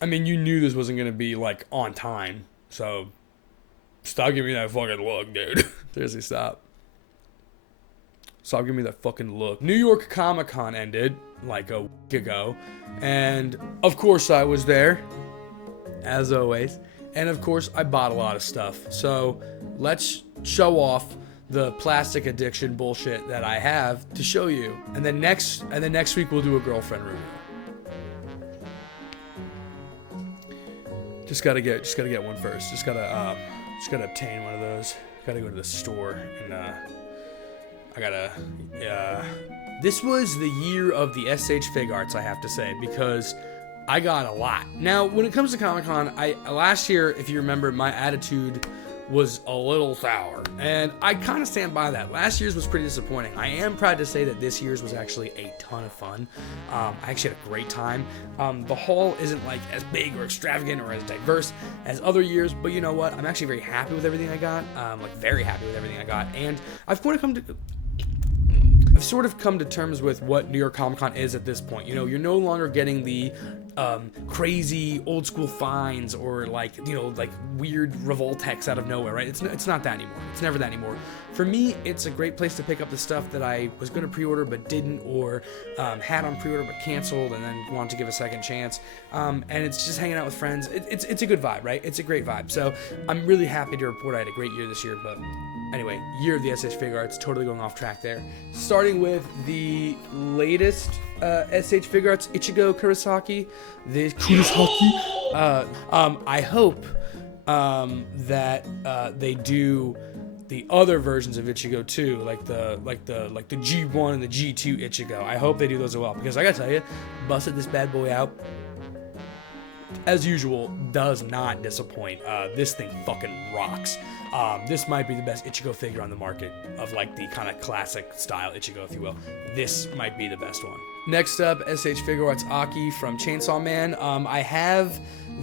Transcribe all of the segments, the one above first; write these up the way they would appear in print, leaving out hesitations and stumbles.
I mean, you knew this wasn't going to be, like, on time. So, stop giving me that fucking look, dude. Seriously, stop. Stop giving me that fucking look. New York Comic Con ended, like, a week ago. And, of course, I was there. As always. And, of course, I bought a lot of stuff. So, let's show off the plastic addiction bullshit that I have to show you. And then next week, we'll do a girlfriend review. Just gotta get one first. Just gotta obtain one of those. Gotta go to the store and this was the year of the SH Fig Arts, I have to say, because I got a lot. Now, when it comes to Comic-Con, last year, if you remember, my attitude was a little sour, and I kind of stand by that. Last year's was pretty disappointing. I am proud to say that this year's was actually a ton of fun. I actually had a great time. The hall isn't like as big or extravagant or as diverse as other years, but you know what? I'm actually very happy with everything I got. Very happy with everything I got, and I've sort of come to terms with what New York Comic Con is at this point. You know, you're no longer getting the crazy old school finds or like weird Revoltex out of nowhere, right? It's not that anymore. It's never that anymore. For me, it's a great place to pick up the stuff that I was going to pre-order but didn't, or had on pre-order but canceled and then wanted to give a second chance. And it's just hanging out with friends. It's a good vibe, right? It's a great vibe. So I'm really happy to report I had a great year this year, but anyway, year of the SH Fig Arts, totally going off track there. Starting with the latest SH Fig Arts, Ichigo Kurosaki. I hope that they do the other versions of Ichigo too, like the G1 and the G2 Ichigo. I hope they do those as well, because I gotta tell you, busted this bad boy out. As usual, does not disappoint. This thing fucking rocks. This might be the best Ichigo figure on the market, of like the kind of classic style Ichigo, if you will. This might be the best one. Next up, SH Fig Arts Aki from Chainsaw Man. I have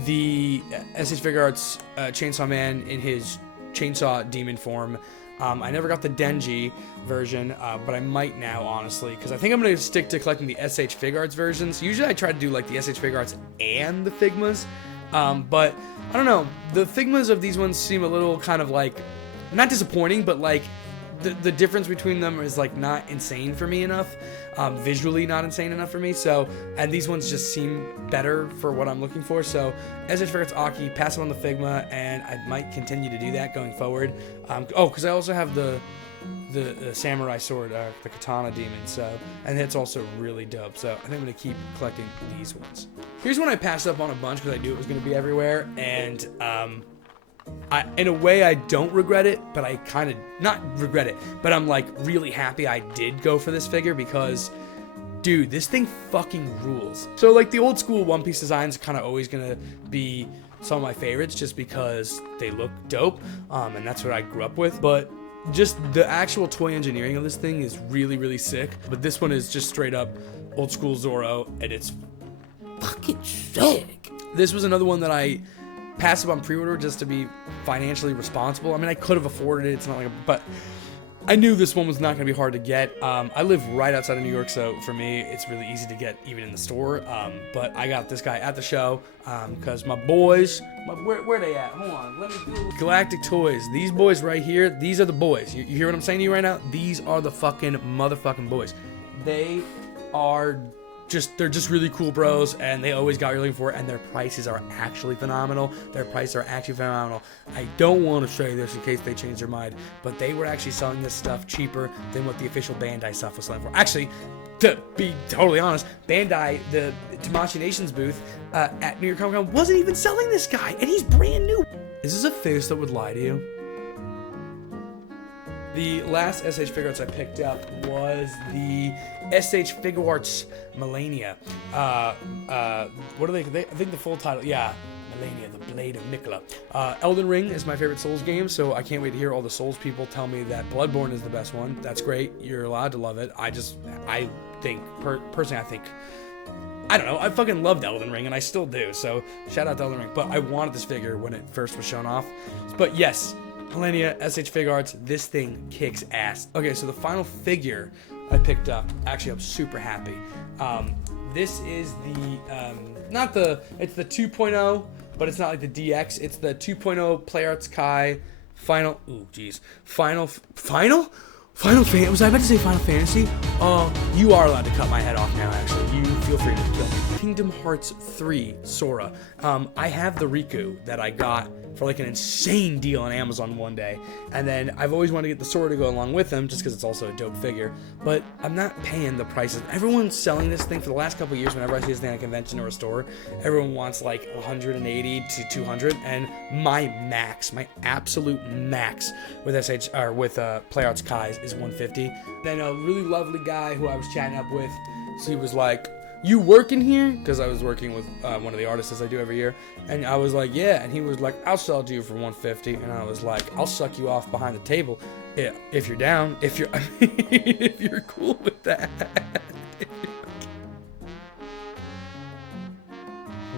the SH Fig Arts Chainsaw Man in his Chainsaw Demon form. I never got the Denji version, but I might now, honestly, because I think I'm going to stick to collecting the SH Fig Arts versions. Usually I try to do like the SH Fig Arts and the Figmas, but I don't know. The Figmas of these ones seem a little kind of like, not disappointing, but like the difference between them is like not insane for me enough, visually not insane enough for me. So, and these ones just seem better for what I'm looking for. So, SH Fig Arts Aki, pass it on the Figma, and I might continue to do that going forward. Because I also have the samurai sword, the katana demon, so, and it's also really dope. So I think I'm gonna keep collecting these ones. Here's one I passed up on a bunch because I knew it was gonna be everywhere, and in a way I don't regret it, but I kind of not regret it, but I'm like really happy I did go for this figure, because dude, this thing fucking rules. So like the old school One Piece designs are kind of always gonna be some of my favorites just because they look dope, and that's what I grew up with. But just the actual toy engineering of this thing is really, really sick. But this one is just straight up old school Zoro, and it's fucking sick. This was another one that I passed up on pre-order just to be financially responsible. I mean, I could have afforded it. It's not like but I knew this one was not going to be hard to get. I live right outside of New York, so for me, it's really easy to get even in the store. But I got this guy at the show because my boys, where they at? Hold on, let me do Galactic Toys. These boys right here, these are the boys. You hear what I'm saying to you right now? These are the fucking motherfucking boys. They're just really cool bros, and they always got what you're looking for, and their prices are actually phenomenal. I don't want to say this in case they change their mind, but they were actually selling this stuff cheaper than what the official Bandai stuff was selling for. Actually, to be totally honest, Bandai, the Tamashii Nations booth at New York Comic Con, wasn't even selling this guy, and he's brand new. Is this a face that would lie to you? The last SH Fig Arts I picked up was the SH Fig Arts Melania. What are they? I think the full title, yeah, Melania, the Blade of Mikla. Elden Ring is my favorite Souls game, so I can't wait to hear all the Souls people tell me that Bloodborne is the best one. That's great. You're allowed to love it. I think, I don't know, I fucking loved Elden Ring, and I still do, so shout out to Elden Ring. But I wanted this figure when it first was shown off. But yes, Millennia, SH Fig Arts, this thing kicks ass. Okay, so the final figure I picked up, actually I'm super happy. this is the, it's the 2.0, but it's not like the DX. It's the 2.0 PlayArts Kai Final Fantasy. Was I about to say Final Fantasy? You are allowed to cut my head off now, actually. You feel free to kill me. Kingdom Hearts 3 Sora. I have the Riku that I got for like an insane deal on Amazon one day. And then I've always wanted to get the Sora to go along with him just because it's also a dope figure. But I'm not paying the prices. Everyone's selling this thing for the last couple of years. Whenever I see this thing at a convention or a store, everyone wants like 180 to 200. And my absolute max with PlayArts Kai's is 150. Then a really lovely guy who I was chatting up with, so he was like, "You working here?" Because I was working with one of the artists I do every year, and I was like, "Yeah," and he was like, "I'll sell it to you for 150," and I was like, "I'll suck you off behind the table, if you're down, if you're cool with that."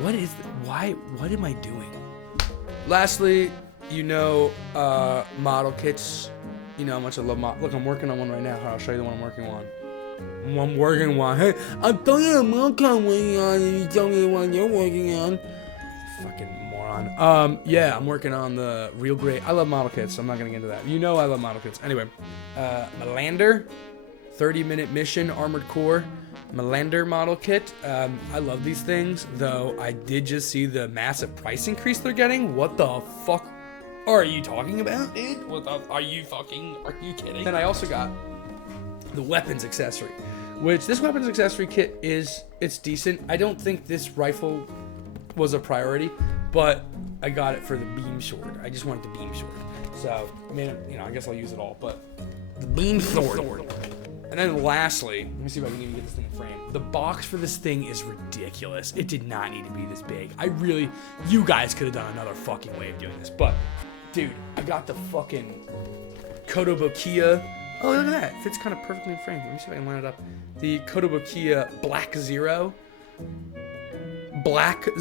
What am I doing? Lastly, model kits. You know how much I love model. Look, I'm working on one right now. I'll show you the one I'm working on. Hey, I told you I'm working on, and you tell me the one you're working on. Fucking moron. Yeah, I'm working on the real great. I love model kits, so I'm not gonna get into that. I love model kits. Anyway, Melander, 30-minute mission, armored core. Melander model kit. I love these things, though I did just see the massive price increase they're getting. What the fuck are you talking about, dude? Are you kidding? Then I also got the weapons accessory, which this weapons accessory kit it's decent. I don't think this rifle was a priority, but I got it for the beam sword. I just wanted the beam sword. So, I guess I'll use it all, but the beam sword. And then lastly, let me see if I can even get this thing in frame. The box for this thing is ridiculous. It did not need to be this big. You guys could have done another fucking way of doing this, but dude, I got the fucking Kotobukiya. Oh, look at that. It fits kind of perfectly in frame. Let me see if I can line it up. The Kotobukiya Black Zero. Okay,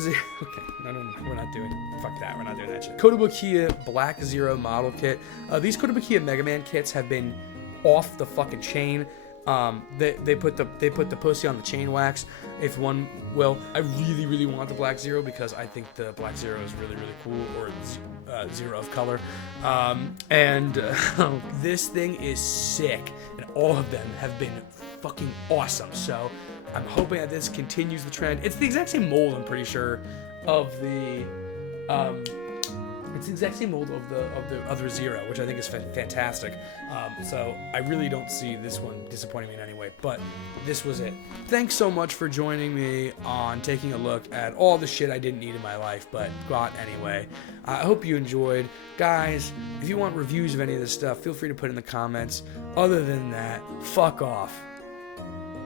no, we're not doing it. Fuck that, we're not doing that shit. Kotobukiya Black Zero model kit. These Kotobukiya Mega Man kits have been off the fucking chain. They put the pussy on the chain wax, if one will. I really want the Black Zero because I think the Black Zero is really cool, or Zero of color. This thing is sick, and all of them have been fucking awesome. So I'm hoping that this continues the trend. It's the exact same mold, I'm pretty sure, of the It's the exact same mold of the other Zero, which I think is fantastic. So I really don't see this one disappointing me in any way, but this was it. Thanks so much for joining me on taking a look at all the shit I didn't need in my life, but got anyway. I hope you enjoyed. Guys, if you want reviews of any of this stuff, feel free to put in the comments. Other than that, fuck off.